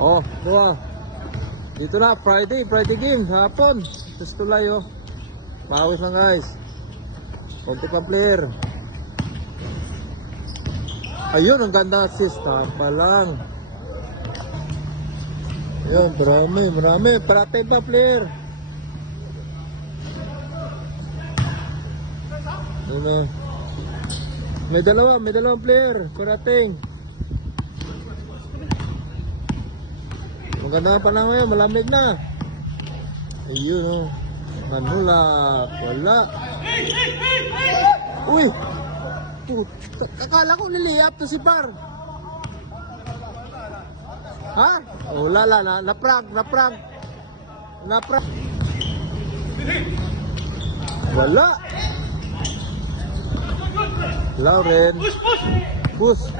Oh, diba? Dito na, Friday game, hapon. Just tulay, oh. Pawis lang, guys. Konti pa player. Ayun, ang ganda assist. Tapa lang. Ayun, marami. Parating pa player. Ano? May dalawang player. Parating. Maganda pa lang ngayon, malamig na. Ayun, oh. Manula, wala. Uy! Akala ko niliyap to si Par. Ha? Oh, lala, naprag. Wala. Lauren. Push.